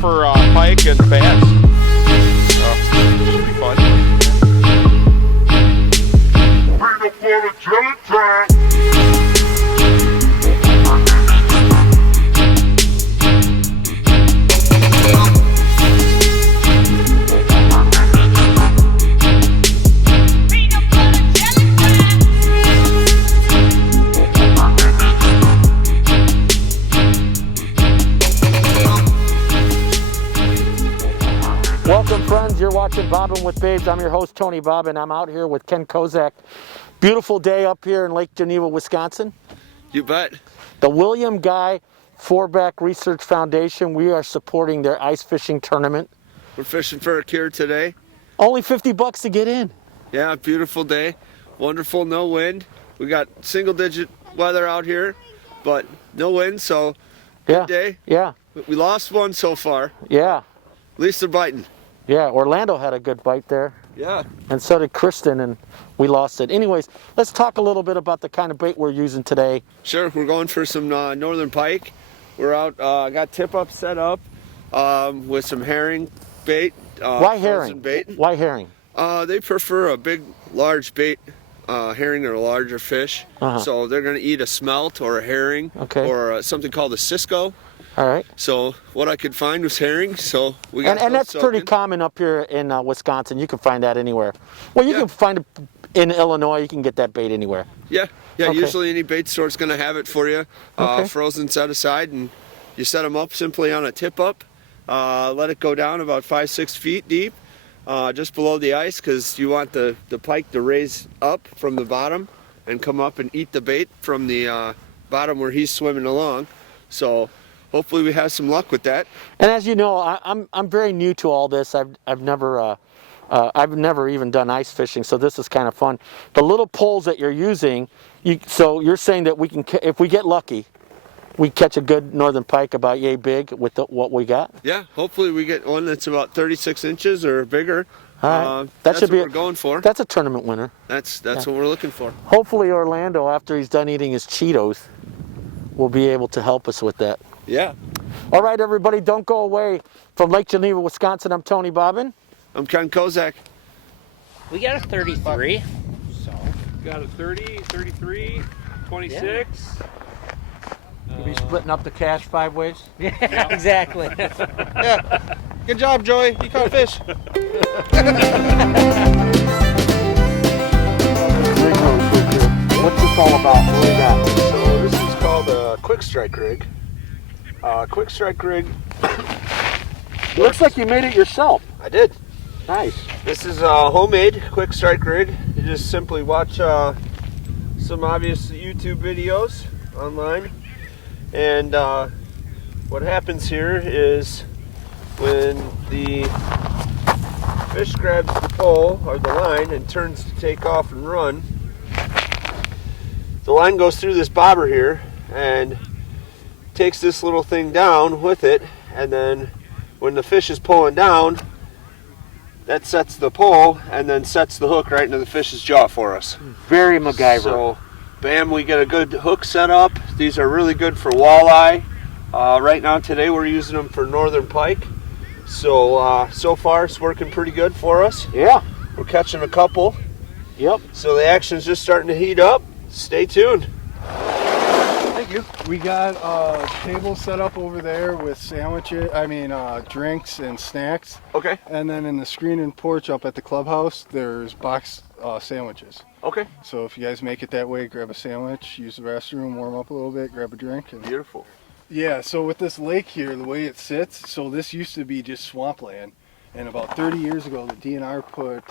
for pike and bass. Should be fun. Welcome, friends. You're watching Bobbin with Babes. I'm your host, Tony Bobbin. I'm out here with Ken Kozak. Beautiful day up here in Lake Geneva, Wisconsin. You bet. The William Guy FORBECK Research Foundation. We are supporting their ice fishing tournament. We're fishing for a cure today. Only $50 to get in. Yeah, beautiful day. Wonderful, no wind. We got single-digit weather out here, but no wind, so good day. Yeah. We lost one so far. Yeah. At least they're biting. Yeah, Orlando had a good bite there. Yeah. And so did Kristen, and we lost it. Anyways, let's talk a little bit about the kind of bait we're using today. Sure, we're going for some northern pike. We're out, got tip-up set up with some herring bait. Why herring? Bait. Why herring? They prefer a big, large bait. Herring are a larger fish, so they're going to eat a smelt or a herring, or something called a Cisco. All right. So what I could find was herring, so we got and that's pretty common up here in Wisconsin. You can find that anywhere. Well, you can find it in Illinois. You can get that bait anywhere. Yeah. Usually any bait store is going to have it for you, frozen, set aside, and you set them up simply on a tip-up. Let it go down about 5-6 feet deep, just below the ice, because you want the pike to raise up from the bottom and come up and eat the bait from the bottom where he's swimming along. So hopefully we have some luck with that. And as you know, I'm very new to all this. I've never even done ice fishing, so this is kind of fun. The little poles that you're using, so you're saying that we can, if we get lucky, we catch a good northern pike about yay big with what we got? Yeah, hopefully we get one that's about 36 inches or bigger. All right. That's what we're going for. That's a tournament winner. That's what we're looking for. Hopefully Orlando, after he's done eating his Cheetos, will be able to help us with that. Yeah. All right, everybody, don't go away. From Lake Geneva, Wisconsin, I'm Tony Bobbin. I'm Ken Kozak. We got a 33. So. Got a 30, 33, 26. Yeah. We'll be splitting up the cash 5 ways. Yeah, exactly. Yeah. Good job, Joey. You caught a fish. What's this all about? What do we got? So this is called a quick strike rig. Quick strike rig. Looks like you made it yourself. I did. Nice. This is a homemade quick strike rig. You just simply watch some obvious YouTube videos online, and what happens here is when the fish grabs the pole or the line and turns to take off and run, the line goes through this bobber here and takes this little thing down with it, and then when the fish is pulling down, that sets the pole and then sets the hook right into the fish's jaw for us. Very MacGyver. So, bam, we get a good hook set up. These are really good for walleye. Right now, today, we're using them for northern pike. So, so far, it's working pretty good for us. Yeah. We're catching a couple. Yep. So the action's just starting to heat up. Stay tuned. Thank you. We got a table set up over there with sandwiches, drinks and snacks. Okay. And then in the screen and porch up at the clubhouse, there's box sandwiches. Okay. So if you guys make it that way, grab a sandwich, use the restroom, warm up a little bit, grab a drink. And Beautiful. yeah, so with this lake here, the way it sits, so this used to be just swampland. And about 30 years ago, the DNR put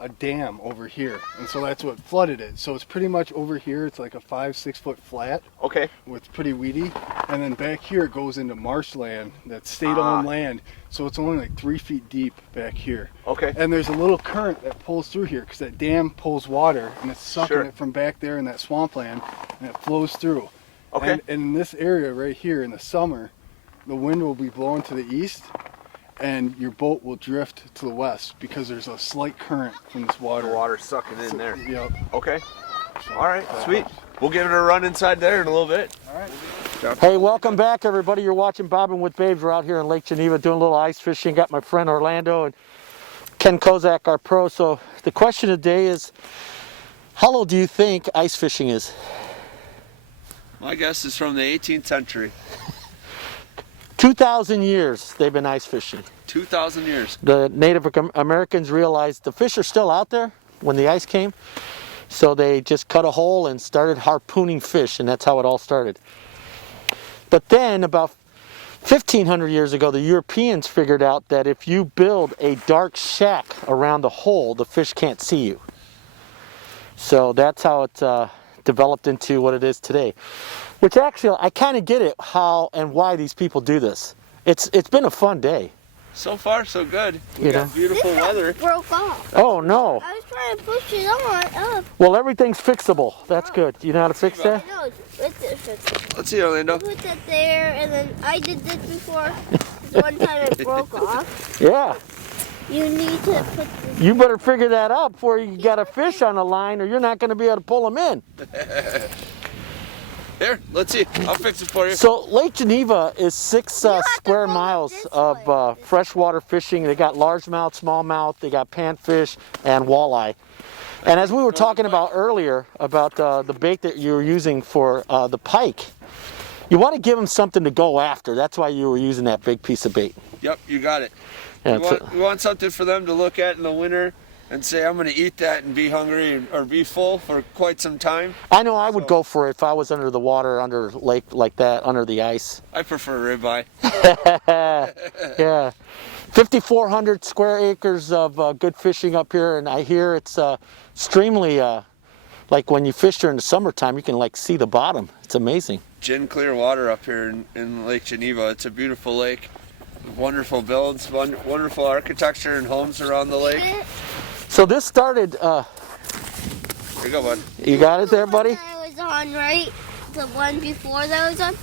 a dam over here, and so that's what flooded it. So it's pretty much over here, it's like a 5-6 foot flat. Okay. With pretty weedy, and then back here it goes into marshland, that's state-owned land, so it's only like 3 feet deep back here. Okay. And there's a little current that pulls through here because that dam pulls water and it's sucking it from back there in that swampland, and it flows through. Okay. And in this area right here in the summer, the wind will be blowing to the east, and your boat will drift to the west because there's a slight current from this water. The water's sucking in there. Yep. Okay. All right, sweet. We'll give it a run inside there in a little bit. All right. Hey, welcome back, everybody. You're watching Bobbin with Babes. We're out here in Lake Geneva doing a little ice fishing. Got my friend Orlando and Ken Kozak, our pro. So the question today is, how old do you think ice fishing is? My guess is from the 18th century. 2,000 years they've been ice fishing. 2,000 years. The Native Americans realized the fish are still out there when the ice came, so they just cut a hole and started harpooning fish, and that's how it all started. But then about 1,500 years ago, the Europeans figured out that if you build a dark shack around the hole, the fish can't see you. So that's how it developed into what it is today. Which actually, I kind of get it, how and why these people do this. It's been a fun day. So far, so good. We You got know? beautiful weather. Broke off. Oh no. I was trying to push it on up. Well, everything's fixable. That's good. You know how to fix that? No, it's Let's see, Orlando. put that there, and then I did this before. One time it broke off. Yeah. You need to put the You better figure that out before you got a fish on the line, or you're not going to be able to pull them in. Here, let's see. I'll fix it for you. So Lake Geneva is 6 have to square pull it miles this of way. freshwater fishing. They got largemouth, smallmouth, they got panfish, and walleye. And as we were talking about earlier, about the bait that you were using for the pike, you want to give them something to go after. That's why you were using that big piece of bait. Yep, you got it. Yeah, We want something for them to look at in the winter and say, I'm going to eat that and be hungry or be full for quite some time. I know I would go for it if I was under the water, under a lake like that, under the ice. I prefer ribeye. Yeah. 5,400 square acres of good fishing up here, and I hear it's extremely, like when you fish during the summertime, you can like see the bottom. It's amazing. Gin clear water up here in Lake Geneva. It's a beautiful lake. Wonderful builds, wonderful architecture and homes around the lake. So this started, Here you go, bud. you got it there, buddy? one I was on, right? The one before that was on.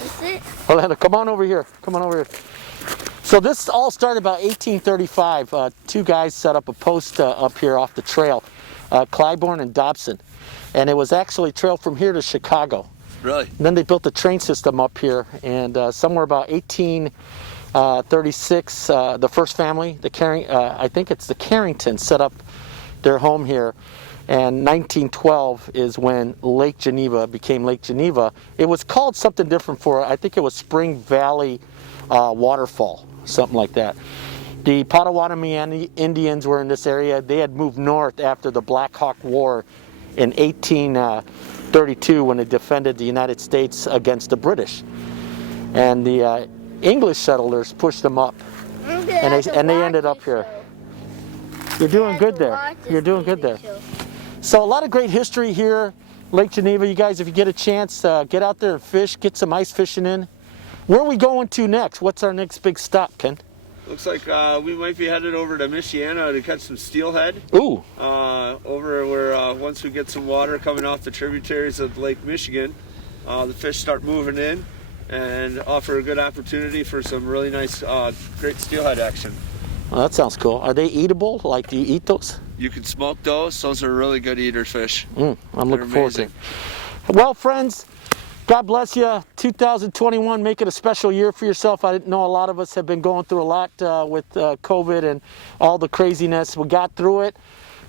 That's it. Orlando, come on over here. Come on over here. So this all started about 1835. Two guys set up a post up here off the trail, Clybourne and Dobson. And it was actually a trail from here to Chicago. Really? And then they built the train system up here, and somewhere about 1836, the first family, I think it's the Carringtons, set up their home here. And 1912 is when Lake Geneva became Lake Geneva. It was called something different I think it was Spring Valley Waterfall, something like that. The Potawatomi Indians were in this area. They had moved north after the Black Hawk War in 1832 when they defended the United States against the British. And the English settlers pushed them up, and they ended up here. You're doing good there. You're doing good there. So a lot of great history here, Lake Geneva. You guys, if you get a chance, get out there and fish, get some ice fishing in. Where are we going to next? What's our next big stop, Ken? Looks like we might be headed over to Michiana to catch some steelhead. Ooh. Over where once we get some water coming off the tributaries of Lake Michigan, the fish start moving in and offer a good opportunity for some really nice, great steelhead action. Well, that sounds cool. Are they eatable? Like, do you eat those? You can smoke those. Those are really good eater fish. I'm looking forward to it. amazing. Well, friends, God bless you. 2021, make it a special year for yourself. I didn't know a lot of us have been going through a lot with COVID and all the craziness. We got through it.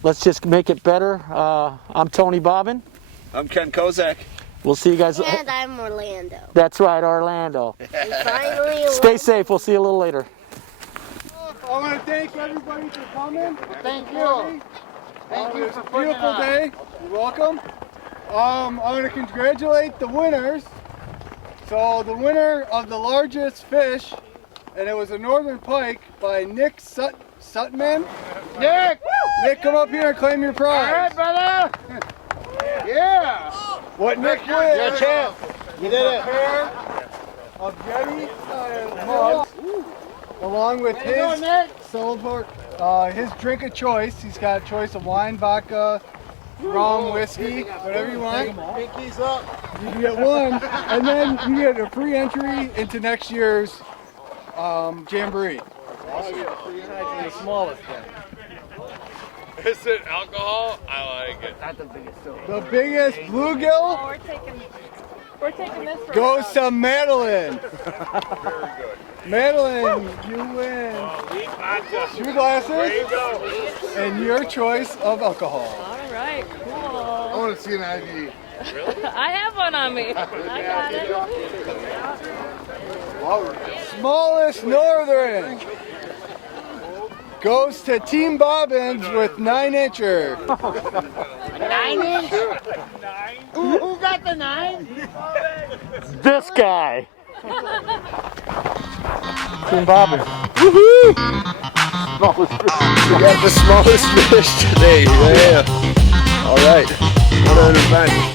Let's just make it better. I'm Tony Bobbin. I'm Ken Kozak. We'll see you guys. And I'm Orlando. That's right, Orlando. And finally, Stay safe. We'll see you a little later. I want to thank everybody for coming. Thank you. Thank you It's for a putting it beautiful on. day. You're welcome. I want to congratulate the winners. So the winner of the largest fish, and it was a northern pike by Nick Sutman. Nick! Nick, come up here and claim your prize. brother! Yeah! What Nick wins? You're a champ. You did A it. pair of Yeti mugs, along with his silver, his drink of choice. He's got a choice of wine, vodka, rum, whiskey, whatever you want. Pinkies up. You can get one, and then you get a free entry into next year's jamboree. The smallest one. Is it alcohol? I like it. Not the biggest silver. The biggest bluegill We're taking this for goes to Madeline. Madeline, you win 2 glasses and your choice of alcohol. All right, I cool. want to see an ID. I have one on me. I got it. Smallest northern goes to Team Bobbins with 9-incher. 9-inch? Who got the 9? This guy. Team Bobbin. Woohoo! Smallest fish. We got the smallest fish today. Yeah. All right. What an event.